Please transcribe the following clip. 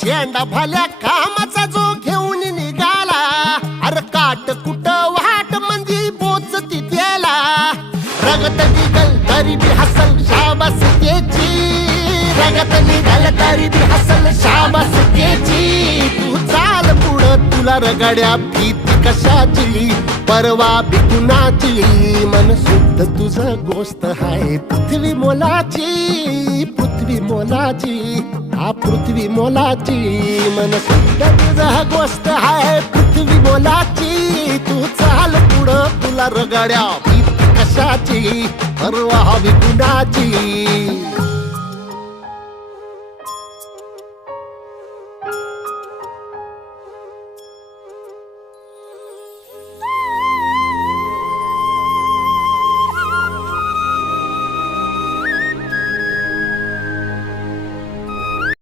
शेंडा भाल्या कामाचा जो घेऊन निघाला, अरे काट कुट वाट मंदी पोचती त्याला, रगत निघल तरी बी हसल शाबास त्याची, रगत निघल तरी बी हसल शाबास त्याची. तू चाल पुढं तुला रगड्या भीती कशाची, परवा बी कुणाची, मन शुद्ध तुझं गोष्ट हाय पृथ्वी मोलाची, पृथ्वी मोलाची, हा पृथ्वी मोलाची, मन शुद्ध तुझं गोष्ट हाय पृथ्वी मोलाची. तू चाल पुढं तुला रगड्या भीती कशाची, परवा बी कुणाची.